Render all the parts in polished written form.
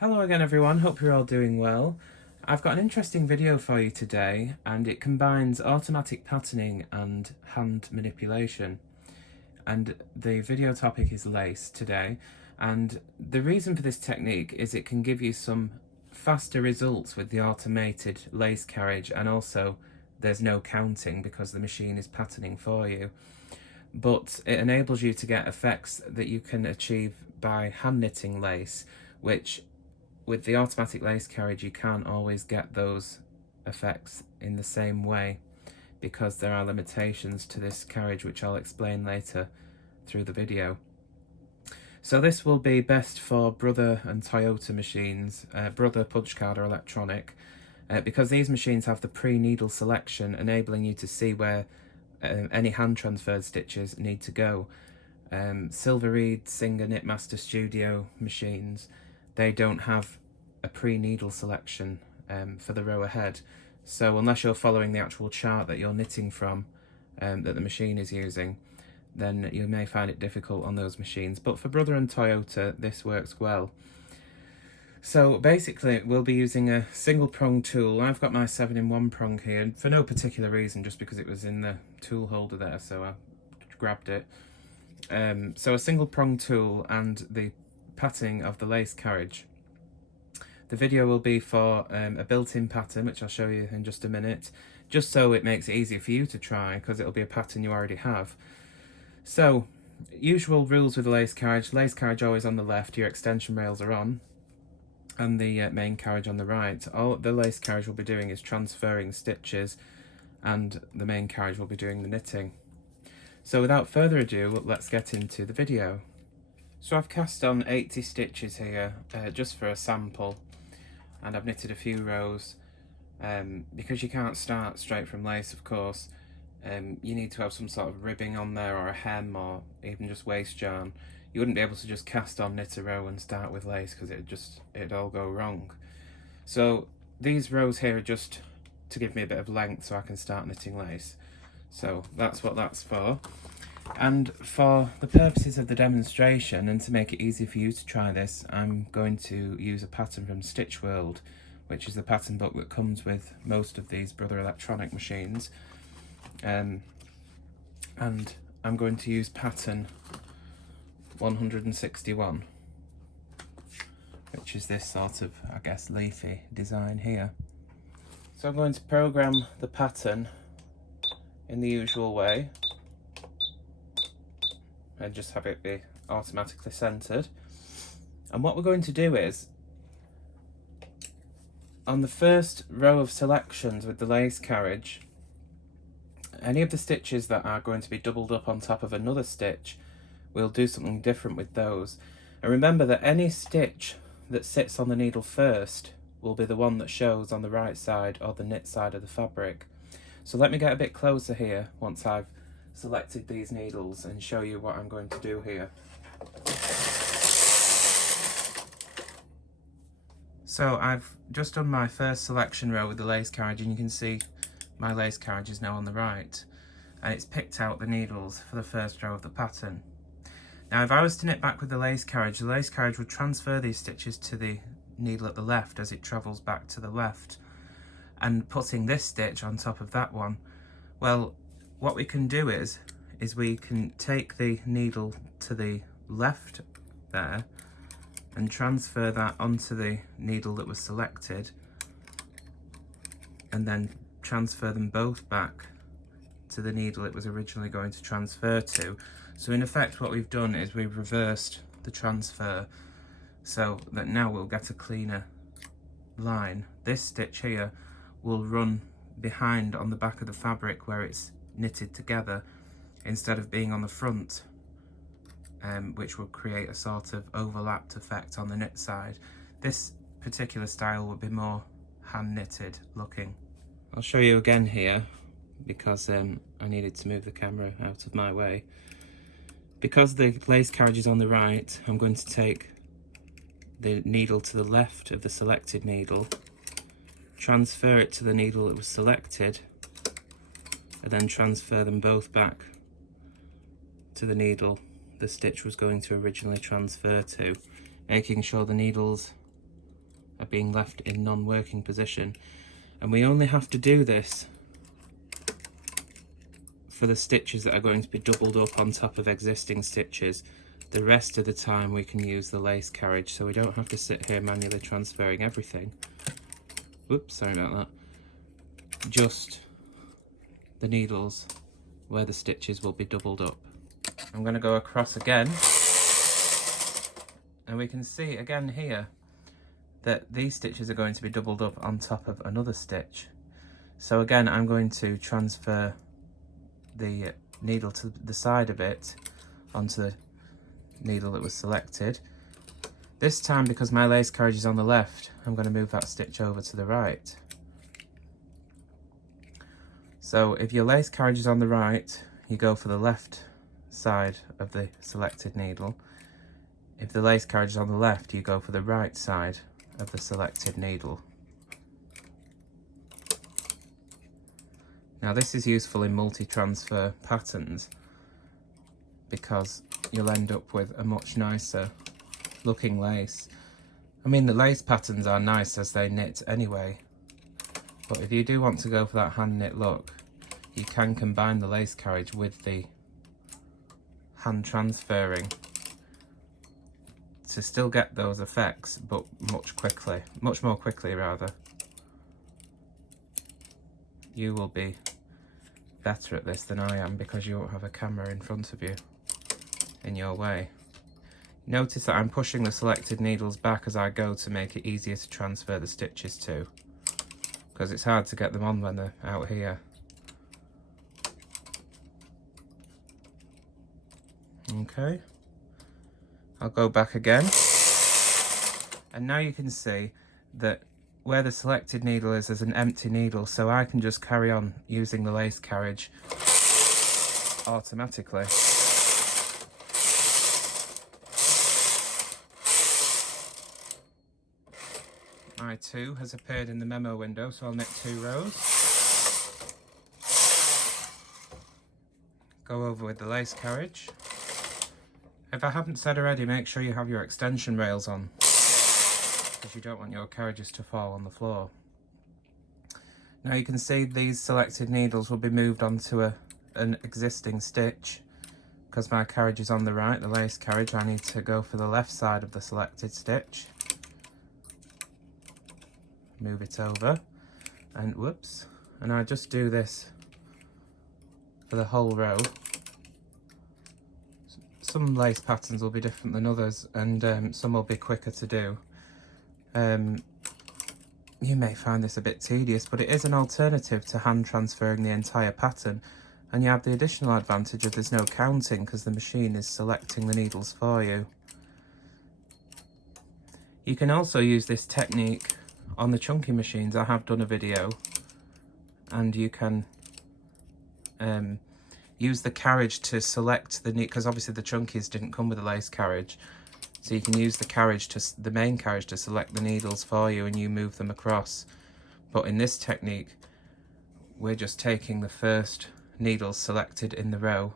Hello again everyone, hope you're all doing well. I've got an interesting video for you today and it combines automatic patterning and hand manipulation. And the video topic is lace today, and the reason for this technique is it can give you some faster results with the automated lace carriage, and also there's no counting because the machine is patterning for you. But it enables you to get effects that you can achieve by hand knitting lace, which with the automatic lace carriage you can't always get those effects in the same way because there are limitations to this carriage, which I'll explain later through the video. So this will be best for Brother and Toyota machines, Brother punch card or electronic, because these machines have the pre-needle selection, enabling you to see where any hand transferred stitches need to go. Silver Reed, Singer, Knitmaster Studio machines, they don't have a pre-needle selection for the row ahead. So unless you're following the actual chart that you're knitting from, that the machine is using, then you may find it difficult on those machines. But for Brother and Toyota, this works well. So basically, we'll be using a single prong tool. I've got my 7-in-1 prong here, for no particular reason, just because it was in the tool holder there, so I grabbed it. So a single prong tool and the patterning of the lace carriage. The video will be for a built-in pattern, which I'll show you in just a minute, just so it makes it easier for you to try, because it'll be a pattern you already have. So, usual rules with the lace carriage always on the left, your extension rails are on, and the main carriage on the right. All the lace carriage will be doing is transferring stitches, and the main carriage will be doing the knitting. So without further ado, let's get into the video. So I've cast on 80 stitches here, just for a sample, and I've knitted a few rows. Because you can't start straight from lace, of course, you need to have some sort of ribbing on there, or a hem, or even just waste yarn. You wouldn't be able to just cast on, knit a row and start with lace, because it'd all go wrong. So these rows here are just to give me a bit of length so I can start knitting lace. So that's what that's for. And for the purposes of the demonstration, and to make it easy for you to try this, I'm going to use a pattern from Stitch World, which is the pattern book that comes with most of these Brother electronic machines. And I'm going to use pattern 161, which is this sort of, I guess, leafy design here. So I'm going to program the pattern in the usual way and just have it be automatically centered. And what we're going to do is, on the first row of selections with the lace carriage, any of the stitches that are going to be doubled up on top of another stitch, we'll do something different with those. And remember that any stitch that sits on the needle first will be the one that shows on the right side or the knit side of the fabric. So let me get a bit closer here once I've selected these needles and show you what I'm going to do here. So I've just done my first selection row with the lace carriage, and you can see my lace carriage is now on the right, and it's picked out the needles for the first row of the pattern. Now if I was to knit back with the lace carriage would transfer these stitches to the needle at the left as it travels back to the left, and putting this stitch on top of that one, well, what we can do is we can take the needle to the left there and transfer that onto the needle that was selected, and then transfer them both back to the needle it was originally going to transfer to. So in effect what we've done is we've reversed the transfer, so that now we'll get a cleaner line. This stitch here will run behind on the back of the fabric where it's knitted together, instead of being on the front, which will create a sort of overlapped effect on the knit side. This particular style will be more hand knitted looking. I'll show you again here, because I needed to move the camera out of my way. Because the lace carriage is on the right, I'm going to take the needle to the left of the selected needle, transfer it to the needle that was selected, and then transfer them both back to the needle the stitch was going to originally transfer to, making sure the needles are being left in non-working position. And we only have to do this for the stitches that are going to be doubled up on top of existing stitches. The rest of the time we can use the lace carriage, so we don't have to sit here manually transferring everything. Whoops, sorry about that. Just the needles where the stitches will be doubled up. I'm going to go across again, and we can see again here that these stitches are going to be doubled up on top of another stitch. So again, I'm going to transfer the needle to the side a bit onto the needle that was selected. This time, because my lace carriage is on the left, I'm going to move that stitch over to the right. So if your lace carriage is on the right, you go for the left side of the selected needle. If the lace carriage is on the left, you go for the right side of the selected needle. Now this is useful in multi-transfer patterns because you'll end up with a much nicer looking lace. I mean, the lace patterns are nice as they knit anyway, but if you do want to go for that hand knit look, you can combine the lace carriage with the hand transferring to still get those effects, but much more quickly rather. You will be better at this than I am because you won't have a camera in front of you in your way. Notice that I'm pushing the selected needles back as I go to make it easier to transfer the stitches to, because it's hard to get them on when they're out here. Okay, I'll go back again, and now you can see that where the selected needle is, there's an empty needle, so I can just carry on using the lace carriage automatically. My 2 has appeared in the memo window, so I'll knit 2 rows. Go over with the lace carriage. If I haven't said already, make sure you have your extension rails on, because you don't want your carriages to fall on the floor. Now you can see these selected needles will be moved onto an existing stitch. Because my carriage is on the right, the lace carriage, I need to go for the left side of the selected stitch. Move it over, and whoops, and I just do this for the whole row. Some lace patterns will be different than others, and some will be quicker to do. You may find this a bit tedious, but it is an alternative to hand transferring the entire pattern, and you have the additional advantage of there's no counting because the machine is selecting the needles for you. You can also use this technique on the chunky machines. I have done a video, and you can use the carriage to select the needle, because obviously the chunkies didn't come with a lace carriage, so you can use the main carriage to select the needles for you, and you move them across. But in this technique, we're just taking the first needles selected in the row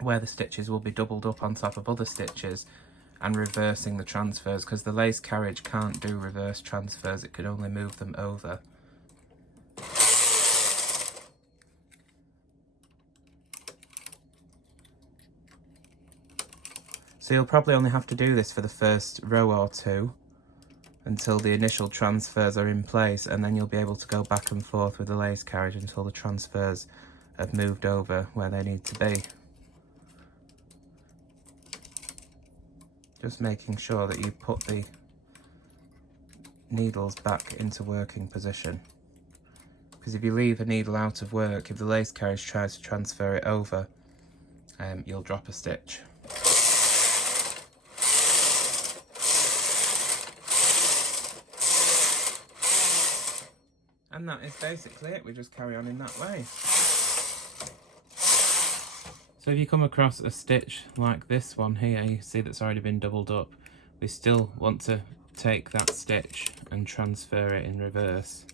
where the stitches will be doubled up on top of other stitches and reversing the transfers, because the lace carriage can't do reverse transfers, it can only move them over. So you'll probably only have to do this for the first row or two until the initial transfers are in place, and then you'll be able to go back and forth with the lace carriage until the transfers have moved over where they need to be. Just making sure that you put the needles back into working position, because if you leave a needle out of work, if the lace carriage tries to transfer it over, you'll drop a stitch. And that is basically it, we just carry on in that way. So if you come across a stitch like this one here, you see that's already been doubled up, we still want to take that stitch and transfer it in reverse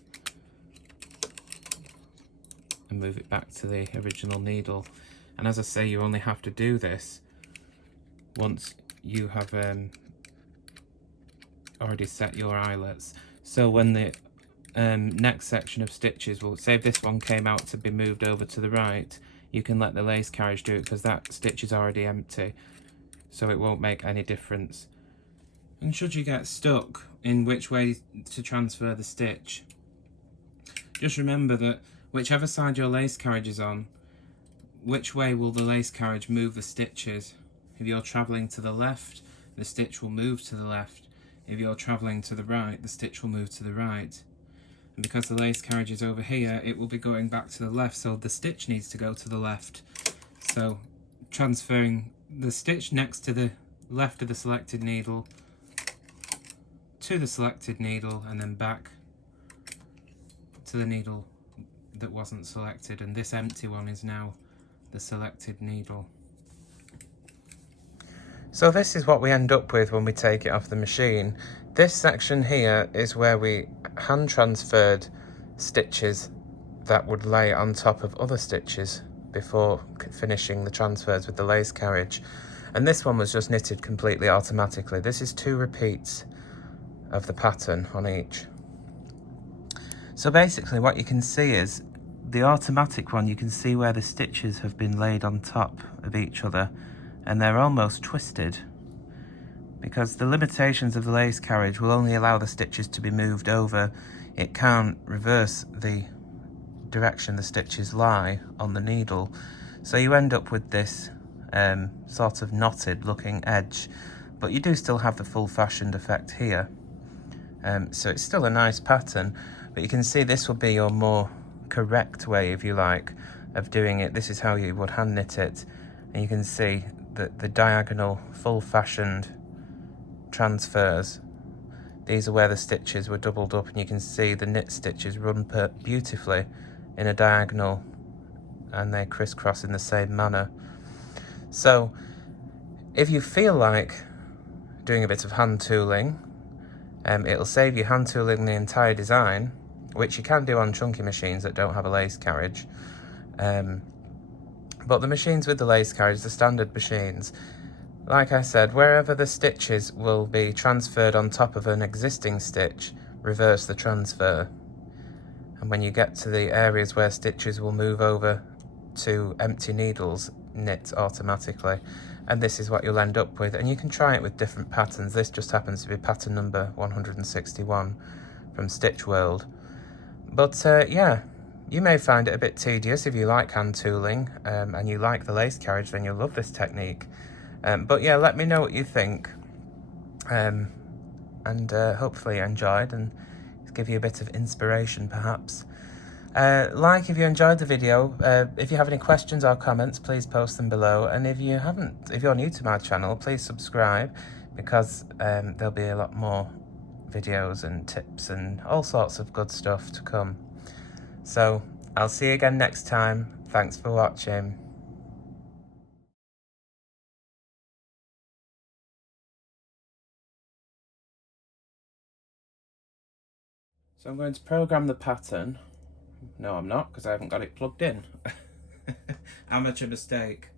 and move it back to the original needle. And as I say, you only have to do this once you have already set your eyelets. So when the next section of stitches, will say if this one came out to be moved over to the right, you can let the lace carriage do it because that stitch is already empty, so it won't make any difference. And should you get stuck in which way to transfer the stitch, just remember that whichever side your lace carriage is on, which way will the lace carriage move the stitches. If you're travelling to the left, the stitch will move to the left. If you're travelling to the right, the stitch will move to the right. And because the lace carriage is over here, it will be going back to the left, so the stitch needs to go to the left. So transferring the stitch next to the left of the selected needle to the selected needle, and then back to the needle that wasn't selected, and this empty one is now the selected needle. So this is what we end up with when we take it off the machine. This section here is where we hand transferred stitches that would lay on top of other stitches before finishing the transfers with the lace carriage. And this one was just knitted completely automatically. This is 2 repeats of the pattern on each. So basically what you can see is the automatic one, you can see where the stitches have been laid on top of each other, and they're almost twisted because the limitations of the lace carriage will only allow the stitches to be moved over. It can't reverse the direction the stitches lie on the needle, so you end up with this sort of knotted looking edge, but you do still have the full fashioned effect here. So it's still a nice pattern, but you can see this will be your more correct way, if you like, of doing it. This is how you would hand knit it, and you can see that the diagonal full fashioned transfers, these are where the stitches were doubled up, and you can see the knit stitches run beautifully in a diagonal, and they crisscross in the same manner. So if you feel like doing a bit of hand tooling, it'll save you hand tooling the entire design, which you can do on chunky machines that don't have a lace carriage. But the machines with the lace carriage, the standard machines, like I said, wherever the stitches will be transferred on top of an existing stitch, reverse the transfer. And when you get to the areas where stitches will move over to empty needles, knit automatically. And this is what you'll end up with. And you can try it with different patterns. This just happens to be pattern number 161 from Stitch World. But yeah, you may find it a bit tedious if you like hand tooling and you like the lace carriage, then you'll love this technique. But yeah, let me know what you think, and hopefully you enjoyed and give you a bit of inspiration perhaps. If you enjoyed the video, if you have any questions or comments, please post them below, and if you're new to my channel, please subscribe, because there'll be a lot more videos and tips and all sorts of good stuff to come. So I'll see you again next time. Thanks for watching. So I'm going to program the pattern. No, I'm not, because I haven't got it plugged in. Amateur mistake.